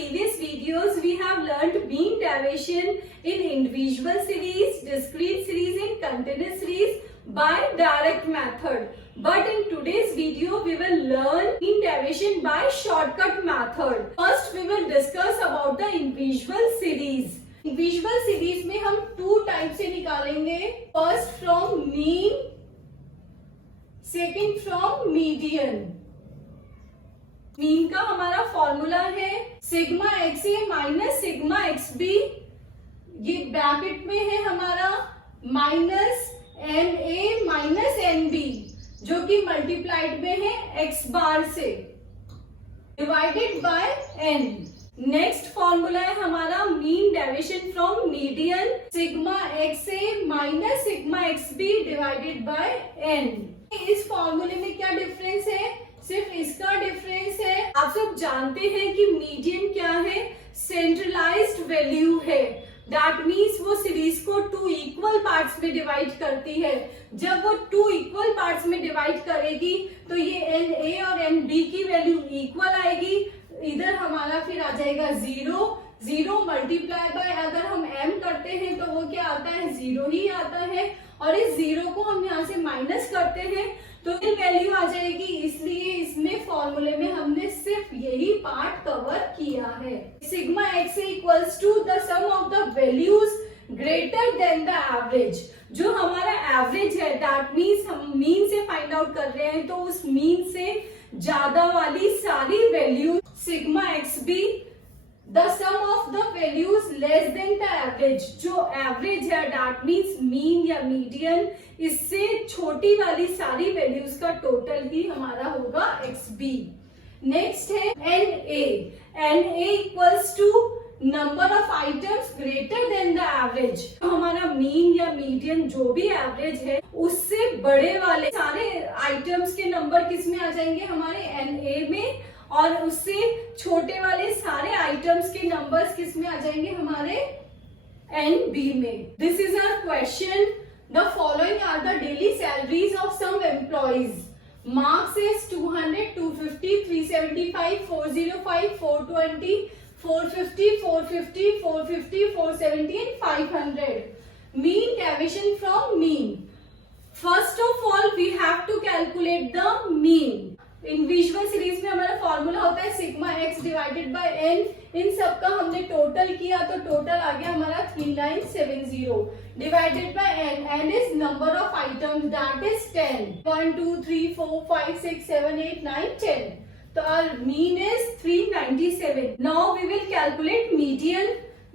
previous videos, we have learned mean derivation in individual series, discrete series and continuous series by direct method. But in today's video, we will learn mean derivation by shortcut method. First, we will discuss about the individual series. Individual series में हम two type से निकालेंगे. First from mean, second from median. Mean का हमारा formula है sigma x a minus sigma x b, ये bracket में है हमारा minus n a minus n b, जो कि मल्टीप्लाइड में है एक्स बार से, divided by n. Next formula है हमारा mean deviation from median, sigma x a minus sigma x b divided by n. इस फॉर्मूले में क्या डिफरेंस है? सिर्फ इसका डिफरेंस है. आप सब जानते हैं कि मीडियन क्या है? सेंट्रलाइज्ड वैल्यू है. दैट मीन्स वो सीरीज को टू इक्वल पार्ट्स में डिवाइड करती है. जब वो टू इक्वल पार्ट्स में डिवाइड करेगी तो ये एन ए और एन बी की वैल्यू इक्वल आएगी. इधर हमारा फिर आ जाएगा जीरो. जीरो मल्टीप्लाई बाय अगर हम एम करते हैं तो वो क्या आता है? जीरो ही आता है. और इस जीरो को हम यहाँ से माइनस करते हैं तो ये वैल्यू आ जाएगी. इसलिए इसमें फॉर्मूले में हमने सिर्फ यही पार्ट कवर किया है. Sigma x equals to the sum of the values greater than the average. जो हमारा एवरेज है दैट मीन्स हम मीन से फाइंड आउट कर रहे हैं, तो उस मीन से ज्यादा वाली सारी value sigma x b the sum of the values less than the average. जो एवरेज है दैट मीन्स मीन या मीडियन, इससे छोटी वाली सारी वैल्यूज का टोटल ही हमारा होगा एक्स बी. नेक्स्ट है n a. N a equals to number of items greater than the average. हमारा मीन या मीडियन जो भी एवरेज है उससे बड़े वाले सारे आइटम्स के नंबर किस में आ जाएंगे? हमारे एन ए में. और उससे छोटे वाले सारे आइटम्स के नंबर्स किस में आ जाएंगे? हमारे एन बी में. This is our question. The following are the daily salaries of some employees. Marks is 200, 250, 375, 405, 420, 450, 450, 450, 470 and 500. Mean derivation from mean. First of all, we have to calculate the mean. Individual series में हमारा formula होता है sigma x divided by n. इन सब का हमने total किया तो टोटल आ गया हमारा 3970 divided by n. N is number of items that is 10. 1 2 3 4 5 6 7 8 9 10. तो our mean is 397. Now we will calculate median.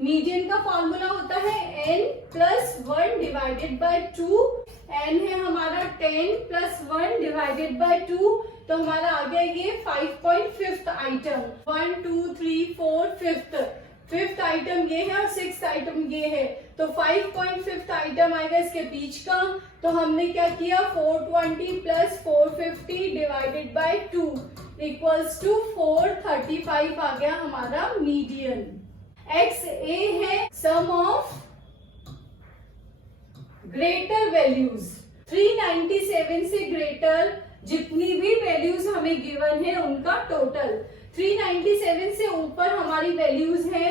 Median का फॉर्मूला होता है n plus 1 divided by 2. N है हमारा 10 प्लस 1 डिवाइडेड बाय 2. तो हमारा आ गया ये 5.5th आइटम. 1 2 3 4 5th आइटम ये है और 6th आइटम ये है. तो 5.5th आइटम आएगा इसके बीच का. तो हमने क्या किया? 420 plus 450 divided by 2 equals to 435 आ गया हमारा मीडियन. एक्स ए है सम ऑफ ग्रेटर वैल्यूज. 397 से ग्रेटर जितनी भी वैल्यूज हमें गिवन है उनका टोटल. 397 से ऊपर हमारी वैल्यूज है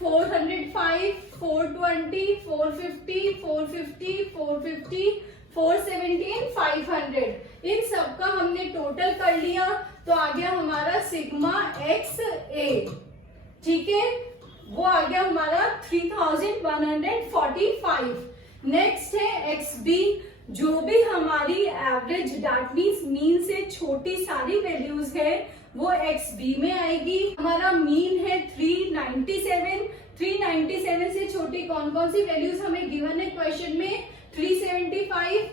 405, 420, 450, 450, 450, 470 एंड 500. इन सब का हमने टोटल कर लिया तो आ गया हमारा सिग्मा एक्स ए. ठीक है, वो आ गया हमारा 3145. नेक्स्ट है एक्स बी. जो भी हमारी एवरेज दैट मीन्स मीन से छोटी सारी वैल्यूज है वो एक्स बी में आएगी. हमारा मीन है 397. 397 से छोटी कौन कौन सी वैल्यूज हमें गिवन है क्वेश्चन में? 375,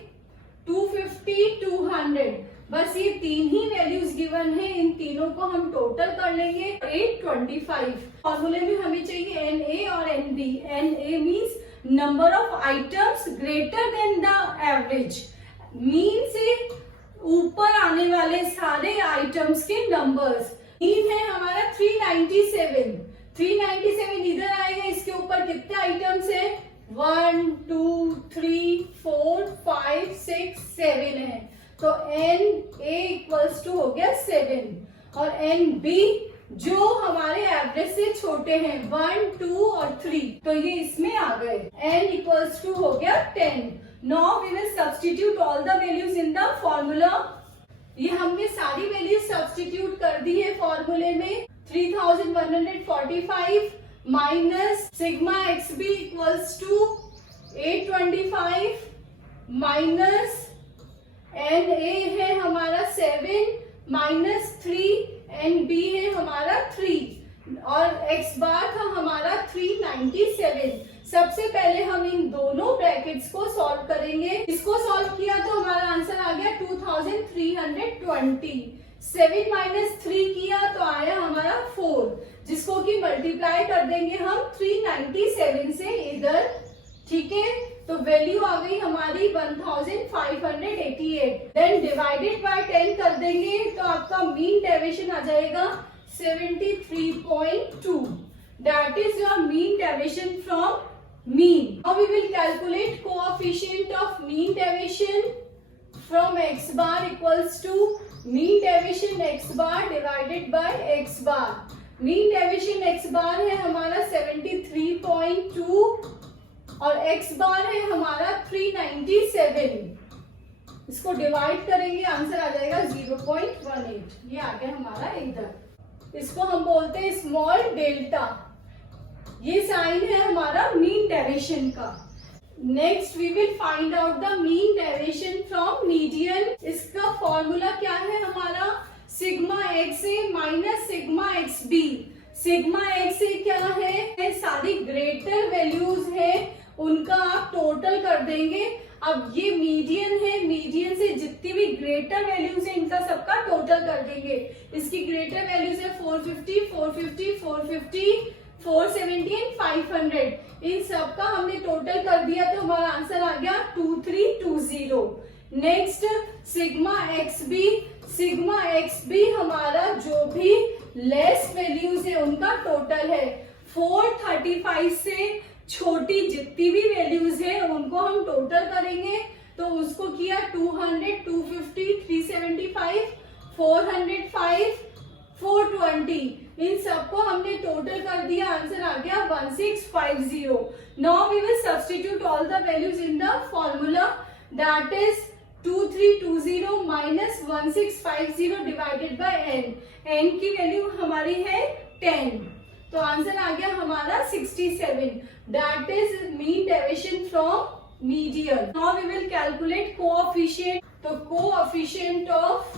250, 200. बस ये तीन ही वैल्यूज गिवन है. इन तीनों को हम टोटल कर लेंगे 825. फॉर्मूले में हमें चाहिए एन ए और n b. N a means number of items greater than the average. Mean से ऊपर आने वाले सारे आइटम्स के नंबर्स. मीन है हमारा 397. 397 इधर आएगा. इसके ऊपर कितने आइटम्स है? 1 2 3 4 5 6 7 है. तो एन ए इक्वल्स टू हो गया 7 और एन बी जो हमारे एवरेज से छोटे हैं 1, 2 और 3, तो ये इसमें आ गए। n इक्वल्स टू हो गया 10। Now we will substitute all the values in the formula. ये हमने सारी वैल्यूज सब्स्टिट्यूट कर दी है फॉर्मूले में। 3145 minus sigma x b equals to 825 minus n a है हमारा 7 माइनस 3 एन बी है हमारा 3 और एक्स बार था हमारा 397। सबसे पहले हम इन दोनों ब्रैकेट्स को सॉल्व करेंगे। इसको सॉल्व किया तो हमारा आंसर आ गया 2320। 7 माइनस 3 किया तो आया हमारा 4, जिसको कि मल्टीप्लाई कर देंगे हम 397 से इधर। ठीक है, तो वैल्यू आ गई हमारी 1588। देन डिवाइडेड बाय 10 कर देंगे तो आपका मीन डेविएशन आ जाएगा 73.2। That is your mean deviation from mean. Now we will calculate coefficient of mean deviation from x bar equals to mean deviation x bar divided by x bar. Mean deviation x bar है हमारा 73.2 और x bar है हमारा 397। इसको divide करेंगे, answer आ जाएगा 0.18। ये आ गया हमारा इधर। इसको हम बोलते हैं स्मॉल डेल्टा। ये साइन है हमारा मीन डेविएशन का। Next we will find out the mean deviation from median. इसका फॉर्मूला क्या है हमारा? Sigma x a minus sigma x b. Sigma x a क्या है? सारी ग्रेटर वैल्यूज है उनका आप टोटल कर देंगे। अब ये मीडियन है, मीडियन से जितनी भी ग्रेटर वैल्यूज है इनका सबका टोटल कर देंगे। इसकी ग्रेटर वैल्यूज है 450, 450, 450, 470 एंड 500। इन सबका हमने टोटल कर दिया तो हमारा आंसर आ गया 2320। Next sigma x b. Sigma x b हमारा जो भी लेस वैल्यूज है उनका टोटल है। 435 से छोटी जितनी भी वैल्यूज है उनको हम टोटल करेंगे तो उसको किया 200, 250, 375, 405, 420। इन सबको हमने टोटल कर दिया, आंसर आ गया 1650। Now we will substitute all the values in the formula. That is 2320 minus 1650 divided by n. N की वैल्यू हमारी है 10, तो आंसर आ गया हमारा 67। That is mean deviation from median. Now we will calculate coefficient. तो coefficient of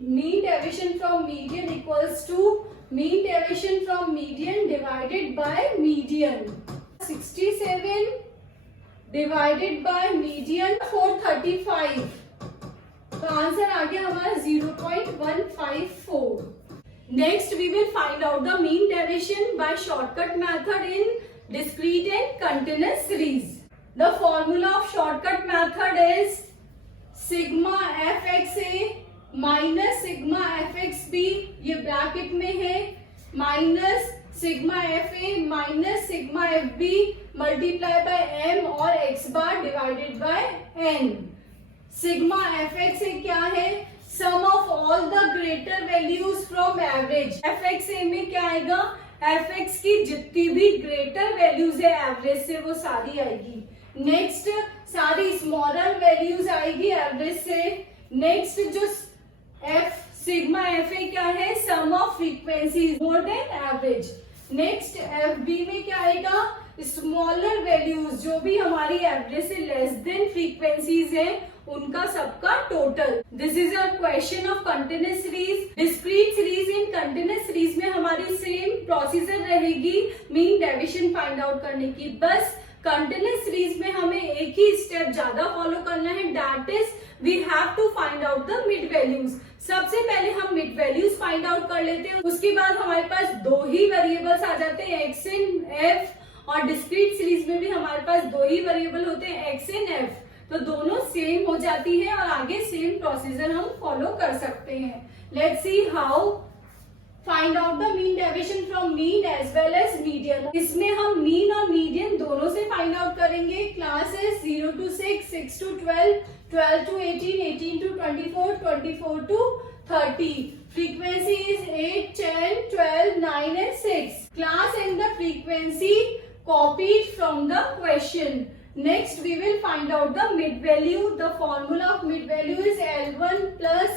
mean deviation from median equals to mean deviation from median divided by median. 67 divided by median 435, तो answer आ गया हमारा 0.154। Next we will find out the mean deviation by shortcut method in discrete and continuous series. The formula of shortcut method is sigma fxa minus sigma fxb, ये bracket में है, minus sigma fa minus sigma fb multiply by m और x bar divided by n। Sigma fxa क्या है? Sum of all the greater values from average. fxa में क्या आएगा? fx की जितनी भी ग्रेटर वैल्यूज है एवरेज से वो सारी आएगी। नेक्स्ट सारी स्मॉलर वैल्यूज आएगी एवरेज से। नेक्स्ट जो f सिग्मा fa क्या है? Sum of frequencies more than average. Next fb में क्या आएगा? स्मॉलर वैल्यूज जो भी हमारी एवरेज से लेस देन फ्रीक्वेंसीज है उनका सबका total. This is a question of continuous series. Discrete series in continuous series में हमारी सेम प्रोसीजर रहेगी मीन डेविएशन फाइंड आउट करने की। बस कंटिन्यूअस सीरीज में हमें एक ही स्टेप ज्यादा फॉलो करना है, that is we have to find out the mid values. सबसे पहले हम मिड वैल्यूज फाइंड आउट कर लेते हैं, उसके बाद हमारे पास दो ही वेरिएबल्स आ जाते हैं एक्स एंड एफ, और डिस्क्रीट सीरीज में भी हमारे पास दो ही वेरिएबल होते हैं एक्स एंड एफ, तो दोनों सेम हो जाती है और आगे सेम प्रोसीजर हम फॉलो कर सकते हैं। Let's see how find out the mean deviation from mean as well as median. इसमें हम मीन और मीडियन दोनों से फाइंड आउट करेंगे। Classes 0 to 6, 6 to 12, 12 to 18, 18 to 24, 24 to 30। Frequency is 8, 10, 12, 9 and 6. Class and the frequency copied from the question. Next we will find out the mid value. The formula of mid value is L1 plus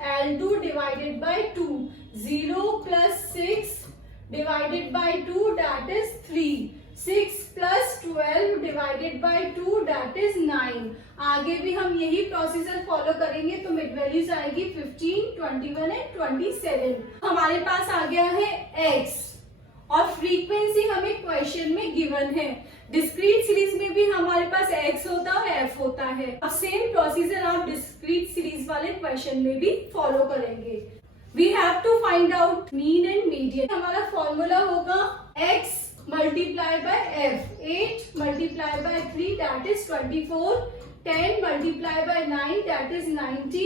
L2 divided by 2. 0 plus 6 divided by 2, that is 3. 6 plus 12 divided by 2, that is 9. आगे भी हम यही procedure follow करेंगे तो mid values आएगी 15, 21 and 27. हमारे पास आ गया है x और फ्रीक्वेंसी हमें क्वेश्चन में गिवन है. डिस्क्रीट सीरीज में भी हमारे पास x होता है और f होता है. अब सेम प्रोसीजर आप डिस्क्रीट सीरीज वाले क्वेश्चन में भी फॉलो करेंगे. We have to find out mean and median. हमारा फॉर्मूला होगा x multiply by f. 8 multiply by 3, that is 24. 10 multiply by 9, that is 90.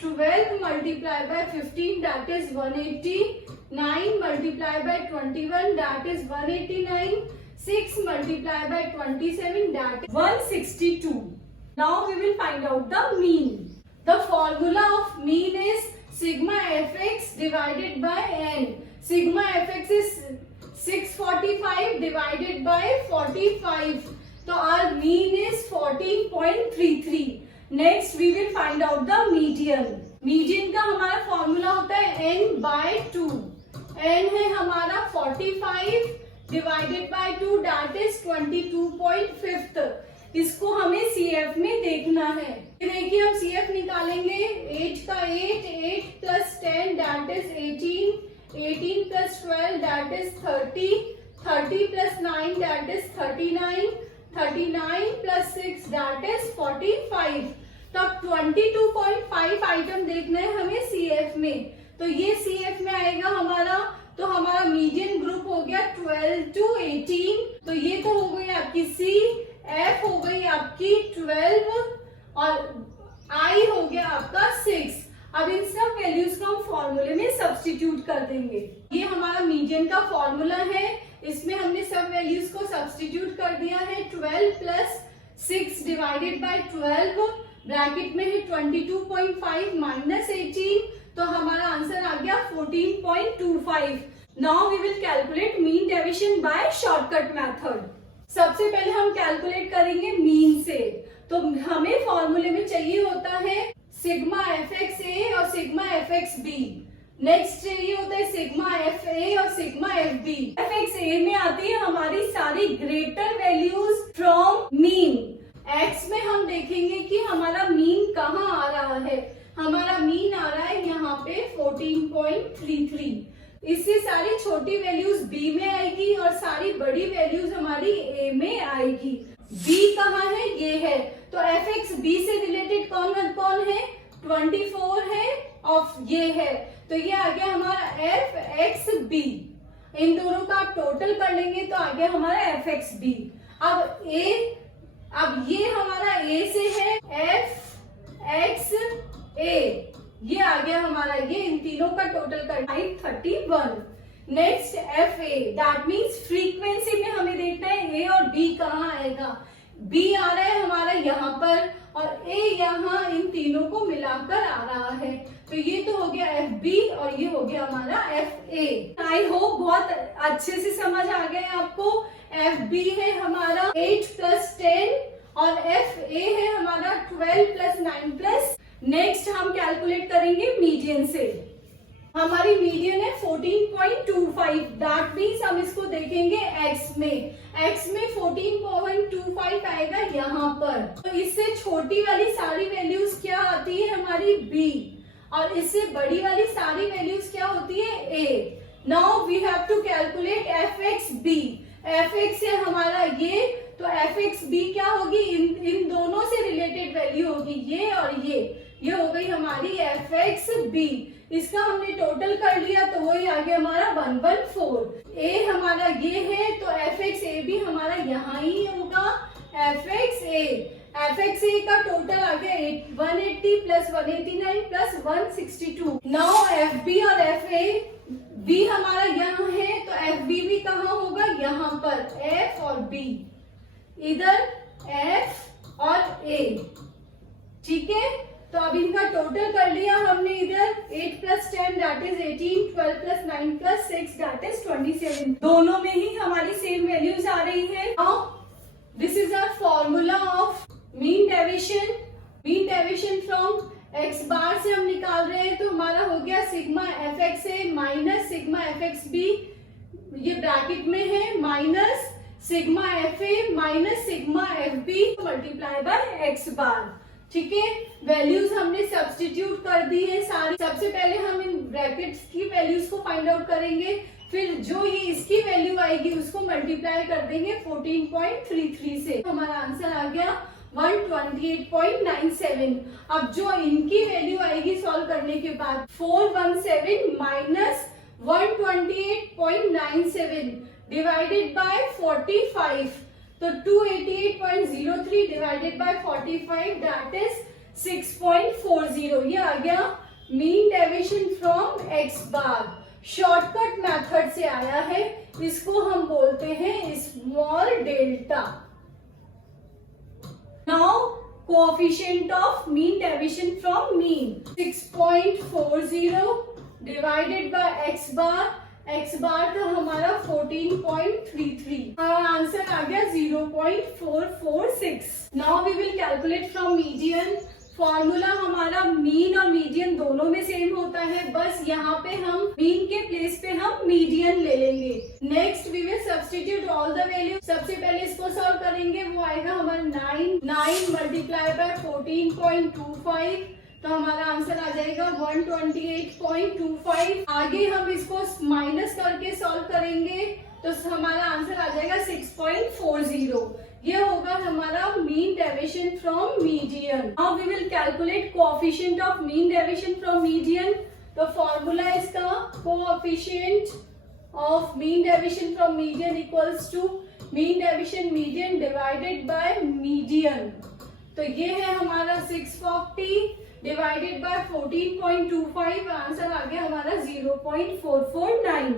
12 multiply by 15, that is 180. 9 multiply by 21, that is 189. 6 multiply by 27, that is 162. Now we will find out the mean. The formula of mean is sigma fx divided by n. Sigma fx is 645 divided by 45. So our mean is 14.33. Next we will find out the median. Median का हमारा formula होता है n by 2. n है हमारा 45 divided by 2, that is 22.5. इसको हमें CF में देखना है. देखिए हम CF निकालेंगे. 8 का 8, 8 plus 10, that is 18. 18 plus 12, that is 30. 30 plus 9, that is 39. 39 plus 6, that is 45. तो अब 22.5 आइटम देखना है हमें CF में. तो ये CF में आएगा हमारा. तो हमारा मीडियन ग्रुप हो गया 12 to 18. तो ये तो हो गई आपकी C. F हो गई आपकी 12 और I हो गया आपका 6. अब इन सब वैल्यूज को हम फॉर्मूले में सब्स्टिट्यूट कर देंगे. ये हमारा मीडियन का फॉर्मूला है. इसमें हमने सब वैल्यूज को सब्स्टिट्यूट कर दिया है. 12 प्लस 6 डिवाइडेड बाय 12 ब्रैकेट में है 22.5 माइनस 18. तो हमारा आंसर आ गया 14.25. Now we will calculate mean deviation by shortcut method. सबसे पहले हम कैलकुलेट करेंगे मीन से. तो हमें फॉर्मूले में चाहिए होता है सिग्मा fx a और सिग्मा fx b. नेक्स्ट चाहिए होता है सिग्मा f a और sigma f b. fx a में आती है हमारी सारी greater values from mean. x में हम देखेंगे कि हमारा मीन कहाँ आ रहा है. हमारा मीन आ रहा है यहाँ पे 14.33. इससे सारी छोटी वैल्यूज b में आएगी और सारी बड़ी वैल्यूज हमारी a में आएगी. b कहाँ है? ये है. तो fx b से रिलेटेड कौन है? 24 है और ये है. तो ये आ गया हमारा fx b. इन दोनों का आप टोटल कर लेंगे तो आ गया हमारा fx b. अब ये हमारा a से है fx a. ये आ गया हमारा. ये इन तीनों का टोटल कर 31. Next F A. That means frequency में हमें देखना है ए और बी कहाँ आएगा. बी आ रहा है हमारा यहाँ पर और ए यहाँ इन तीनों को मिलाकर आ रहा है. तो ये तो हो गया एफ बी और ये हो गया हमारा एफ ए. आई होप बहुत अच्छे से समझ आ गए आपको. एफ बी है हमारा 8 प्लस 10 और एफ ए है हमारा 12 प्लस 9 प्लस. नेक्स्ट हम कैलकुलेट करेंगे मीडियन से. हमारी मीडियन है 14.25. दैट मीन्स हम इसको देखेंगे x में. x में 14.25 आएगा यहाँ पर. तो इससे छोटी वाली सारी वैल्यूज क्या आती है हमारी b और इससे बड़ी वाली सारी वैल्यूज क्या होती है a. Now we have to calculate fx b. fx है हमारा ये. तो fx b क्या होगी? इन दोनों से रिलेटेड वैल्यू होगी ये और ये हो गई हमारी fx b. इसका हमने टोटल कर लिया तो वही आ गया हमारा 114. ए हमारा ये है तो fx a भी हमारा यहाँ ही होगा. fx a का टोटल आ गया 180 प्लस 189 प्लस 162. नाउ fb और fa. b हमारा यहाँ है तो fb भी कहाँ होगा? यहाँ पर. f और b इधर f और a. ठीक है. तो अब इनका टोटल कर लिया हमने इधर 8 + 10 दैट इज 18, 12 + 9 + 6 दैट इज 27। दोनों में ही हमारी सेम वैल्यूज आ रही है। Now this is our formula of mean deviation. Mean deviation from x bar से हम निकाल रहे हैं, तो हमारा हो गया sigma fxa minus sigma fxb, ये ब्रैकेट में है, minus sigma fa minus sigma fb multiply by x bar. ठीक है, वैल्यूज हमने सब्स्टिट्यूट कर दी है सारी। सबसे पहले हम इन ब्रैकेट्स की वैल्यूज को फाइंड आउट करेंगे, फिर जो ये इसकी वैल्यू आएगी उसको मल्टीप्लाई कर देंगे 14.33 से। हमारा आंसर आ गया 128.97। अब जो इनकी वैल्यू आएगी सॉल्व करने के बाद 417 माइनस 128.97 डिवाइडेड बाय 45, तो 288.03 डिवाइडेड बाय 45 दैट इज 6.40। ये आ गया mean deviation from x bar. Shortcut method से आया है, इसको हम बोलते हैं small delta. Now coefficient of mean deviation from mean 6.40 divided by x bar का हमारा 14.33। हमारा आंसर आ गया 0.446। Now we will calculate from median। Formula हमारा मीन और मीडियन दोनों में सेम होता है, बस यहाँ पे हम मीन के प्लेस पे हम मीडियन ले लेंगे। Next we will substitute all the value. सबसे पहले इसको सॉल्व करेंगे, वो आएगा हमारा 9 मल्टीप्लाई बाय 14.25, तो हमारा आंसर आ जाएगा 128.25। आगे हम इसको माइनस करके सॉल्व करेंगे तो हमारा आंसर आ जाएगा 6.40। ये होगा हमारा mean deviation from median. Now we will calculate coefficient of mean deviation from median. तो फॉर्मूला इसका coefficient of mean deviation from median equals to mean deviation median divided by median. तो ये है हमारा 640 डिवाइडेड बाय 14.25, आंसर आ गया हमारा 0.449।